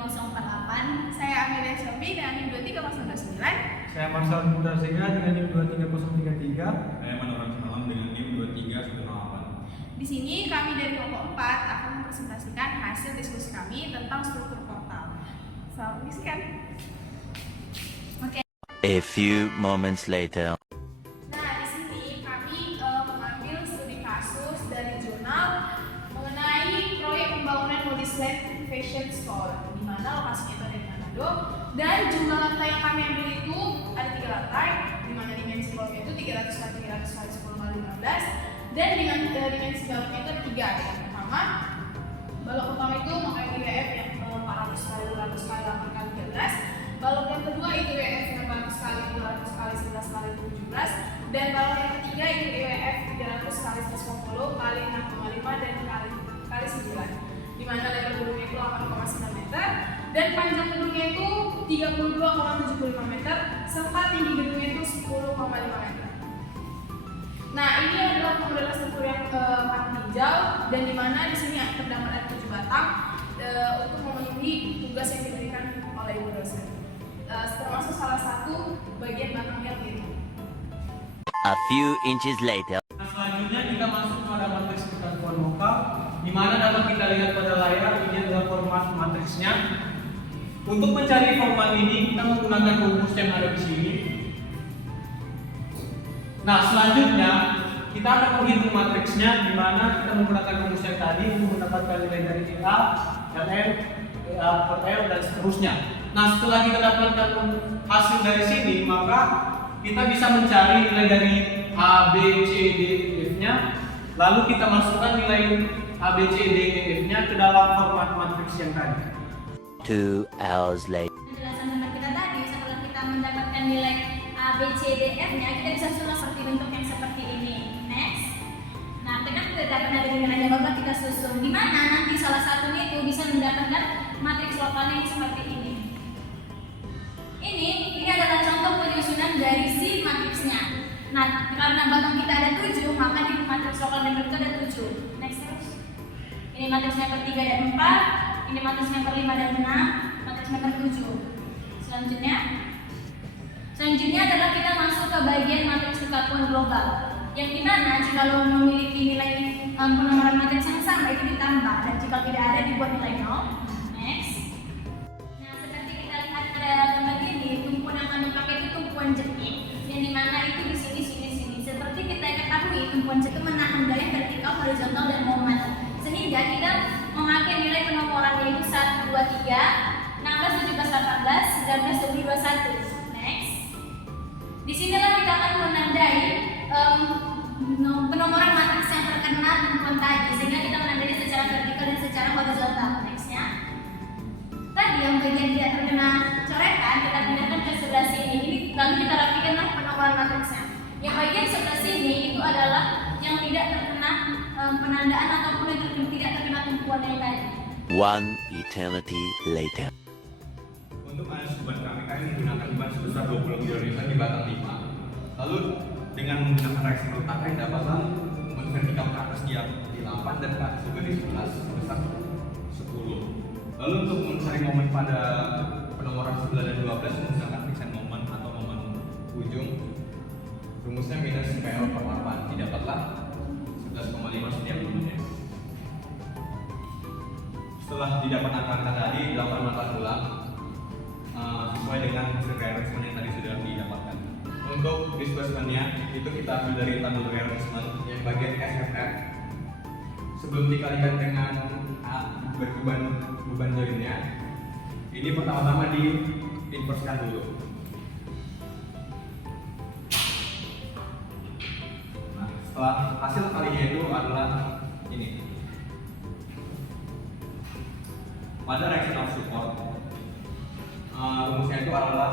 23048. Saya Amelia Sofi dengan NIM 23029. Saya Marsal Putra Sega dengan NIM 23033. Saya Manoran Semalam dengan NIM 23108. Di sini kami dari kelompok 4 akan mempresentasikan hasil diskusi kami tentang struktur portal. Selamat menyaksikan. Oke. A few moments later. Nah, di sini kami mengambil studi kasus dari jurnal mengenai proyek pembangunan Modisland Fashion Store, di mana lokasinya itu ada di Manado, dan jumlah lantai yang kami ambil itu ada 3 lantai, di mana dimensi kolomnya itu 300 x 300 x 10 x 15, dan dengan dimensi baloknya itu ada 3. Yang pertama, balok pertama itu memakai IWF yang 400 x 200 x 8 x 13. Balok yang kedua itu IWF 600 x 200 x 11 x 17, dan balok yang ketiga itu IWF 300 x 150 x 6,5 dan kali 9, di mana lebar gedungnya itu 8,9 meter dan panjang gedungnya itu 32,75 meter serta tinggi gedungnya itu 10,5 meter. Nah, ini adalah pemodelan struktur yang kami tinjau, dan di mana di sini terdapat ada 7 batang untuk memenuhi tugas yang diberikan oleh ibu dosen. Termasuk salah satu bagian batangnya itu. A few inches later. Nah, selanjutnya kita masuk pada matriks ketatuan lokal, di mana dapat kita lihat pada layar ini adalah format matriksnya. Untuk mencari format ini kita menggunakan rumus yang ada di sini. Nah, selanjutnya kita akan menghitung matriksnya, di mana kita menggunakan rumus yang tadi untuk mendapatkan nilai dari A, LN, per L, dan seterusnya. Nah, setelah kita dapatkan hasil dari sini, maka kita bisa mencari nilai dari A, B, C, D, E, F-nya, lalu kita masukkan nilai A, B, C, D, E, F-nya ke dalam format matriks yang tadi. 2 hours later. Penjelasan tentang kita tadi, setelah kita mendapatkan nilai A, B, C, D, F-nya, kita bisa susun seperti bentuk yang seperti ini. Next. Nah, kita sudah dapat dari nilainya, baru kita susun. Di mana nanti salah satunya itu bisa mendapatkan matriks lokalnya yang seperti ini. Ini adalah contoh penyusunan dari si matriksnya. Nah, karena batang kita ada 7, maka di matriks lokal yang itu ada 7. Next terus. Ini matriks member 3 dan 4, ini matriks member 5 dan 6, matriks member 7. Selanjutnya adalah kita masuk ke bagian matriks kesatuan global, yang dimana jika lo memiliki nilai penomoran matriks yang sama itu ditambah, dan jika tidak ada dibuat nilai 0. Next. Nah, seperti kita lihat pada gambar ini, tumpuan yang kami pakai itu tumpuan jepit, yang dimana itu di sini. Seperti kita ketahui, tumpuan jepit menahan gaya vertikal, horizontal, dan moment, sehingga kita memakai nilai penomoran yaitu 1, 2, 3, 16, 17, 18, 19, 20, 21. Next. Disinilah kita akan menandai penomoran matriks yang terkena tumpuan tadi, sehingga kita menandai secara vertikal dan secara horizontal. Nextnya, tadi yang bagian tidak terkena coretan kita pindahkan ke sebelah sini. Ini lalu kita rapikanlah penomoran matriksnya. Yang bagian sebelah sini itu adalah yang tidak terkena penandaan ataupun yang tidak terkena tumpuan yang tadi. One eternity later. Untuk analisis beban kami menggunakan beban sebesar 20 kN di batang 5. Lalu dengan menggunakan reaksi rotasi dapatlah vertikal ke atas di 8 dan ke atas juga di 11 sebesar 10. Lalu untuk mencari momen pada penomoran 11 dan 12 menggunakan fixed moment atau momen ujung, rumusnya minus PL per 8 didapatlah 11,5 setiap menitnya. Setelah didapat angka-angka tadi, dilakukan mata ulang sesuai dengan hasil rearrangement yang tadi sudah didapatkan. Untuk disbursement-nya itu kita ambil dari tabel rearrangement yang bagian SFF. Sebelum dikalikan dengan beban joinnya, ini pertama-tama diinverskan dulu. Nah, setelah hasil kalinya itu adalah ini. Pada reaction of support, rumusnya itu adalah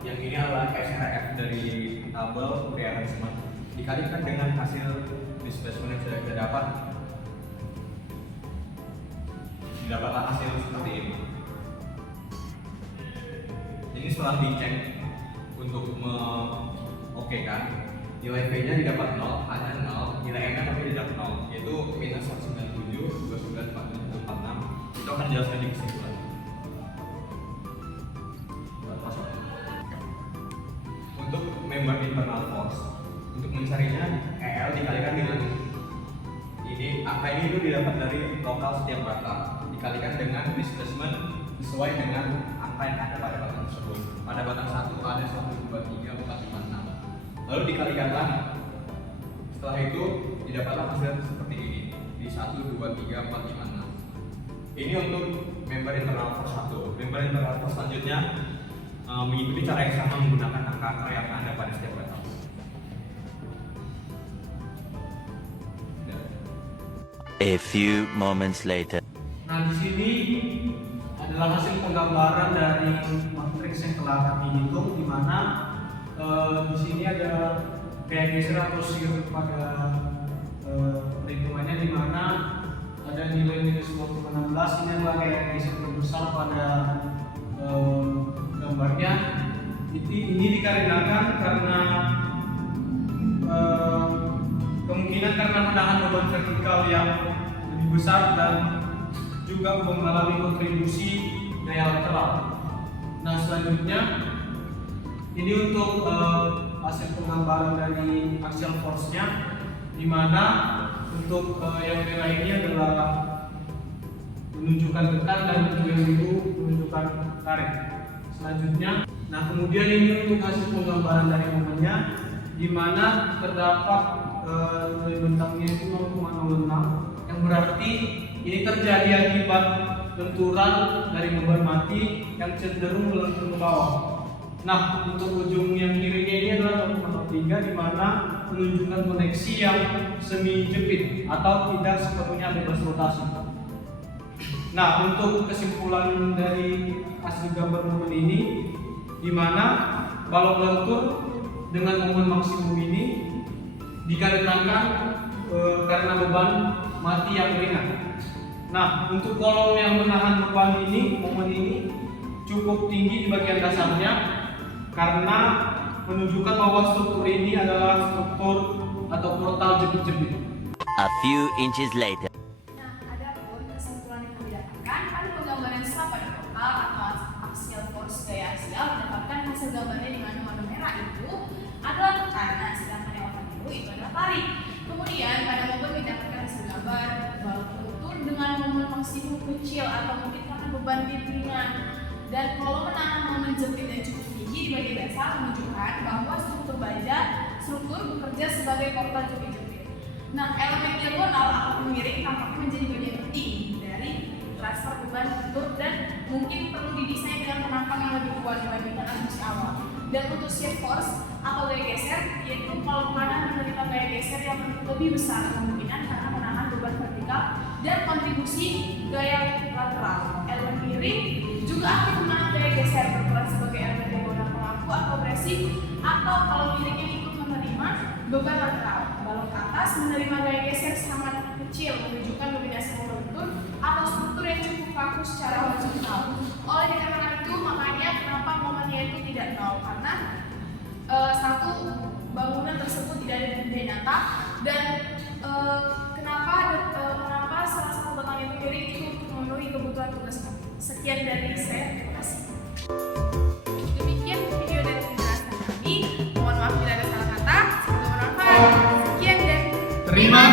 yang ini adalah SRF dari tabel rearrangement dikalikan dengan hasil displacement yang sudah kita dapat, didapatlah hasil seperti ini. Ini setelah dicek untuk oke-kan, nilai P-nya didapat 0, H-nya 0, nilai M-nya tapi tidak 0, yaitu minus 197, 29, 46. Itu akan dijelaskan di kesimpulan. member internal force. Untuk mencarinya, EL dikalikan dengan ini, angka ini itu didapat dari lokal setiap batang dikalikan dengan displacement sesuai dengan angka yang ada pada batang tersebut. Pada batang 1 ada 1, 2, 3, 4, 5, 6. Lalu dikalikanlah. Setelah itu didapatlah hasil seperti ini di 1, 2, 3, 4, 5, 6. Ini untuk member internal force 1. Member internal force selanjutnya mengikuti cara yang sama menggunakan angka-angka yang ada pada setiap batang. A few moments later. Nah, di sini adalah hasil penggambaran dari matriks yang telah kami hitung, di mana di sini ada gaya geser atau shear pada perhitungannya, di mana ada nilai minus 2,16. Ini adalah gaya geser terbesar pada gambarnya. Ini dikarenakan karena kemungkinan karena menahan beban vertikal yang lebih besar dan juga mengalami kontribusi daya lateral. Nah, selanjutnya ini untuk hasil penggambaran dari axial force-nya, di mana untuk yang merah ini adalah menunjukkan tekan dan untuk yang biru menunjukkan tarik. Selanjutnya, nah kemudian ini untuk hasil penggambaran dari momennya, di mana terdapat nilai bentangnya itu 0,06, yang berarti ini terjadi akibat benturan dari beban mati yang cenderung melentur ke bawah. Nah, untuk ujung yang kirinya ini adalah 0,03, di mana menunjukkan koneksi yang semi jepit atau tidak sepenuhnya bebas rotasi. Nah, untuk kesimpulan dari hasil gambar momen ini, di mana balok lentur dengan momen maksimum ini dikarenakan karena beban mati yang ringan. Nah, untuk kolom yang menahan beban ini, momen ini cukup tinggi di bagian dasarnya karena menunjukkan bahwa struktur ini adalah struktur atau portal jepit-jepit. A few inches later. Nah, adapun kesimpulan yang didapatkan pada penggambaran sela pada portal atau axial force gaya axial mendapatkan hasil gambarnya di mana warna merah itu adalah tekanan, sedangkan yang warna biru itu adalah tarik. Kemudian pada momen mendapatkan hasil gambar balok lentur dengan momen maksimum kecil atau mungkin karena beban ringan, dan kalau menahan momen jepit yang cukup tinggi di bagian dasar menunjukkan bahwa struktur baja bekerja sebagai portal jepit-jepit. Nah, elemen diagonal atau miring tampaknya menjadi bagian penting dari transfer beban lentur dan mungkin perlu didesain dengan penampang yang lebih kuat dibandingkan asumsi awal. Dan untuk shear force atau gaya geser, yaitu kalau kanan menerima gaya geser yang lebih besar kemungkinan karena menahan beban vertikal dan kontribusi gaya lateral. Elemen miring juga aktif menahan gaya geser berperan sebagai elemen diagonal pelaku atau abrasif, atau kalau miringnya ikut menerima beban lateral. Balok atas menerima gaya geser sangat kecil menunjukkan dominasi momentum atau struktur yang cukup kaku secara horizontal. Oleh dikarenakan itu, makanya kenapa momennya itu tidak nol, karena satu, bangunan tersebut tidak ada di nyata, dan kenapa salah satu batang yang miring itu untuk memenuhi kebutuhan tugas kami. Sekian dari saya, terima kasih. Demikian video dan penjelasan kami. Mohon maaf bila ada salah kata. Semoga bermanfaat. Sekian dan Terima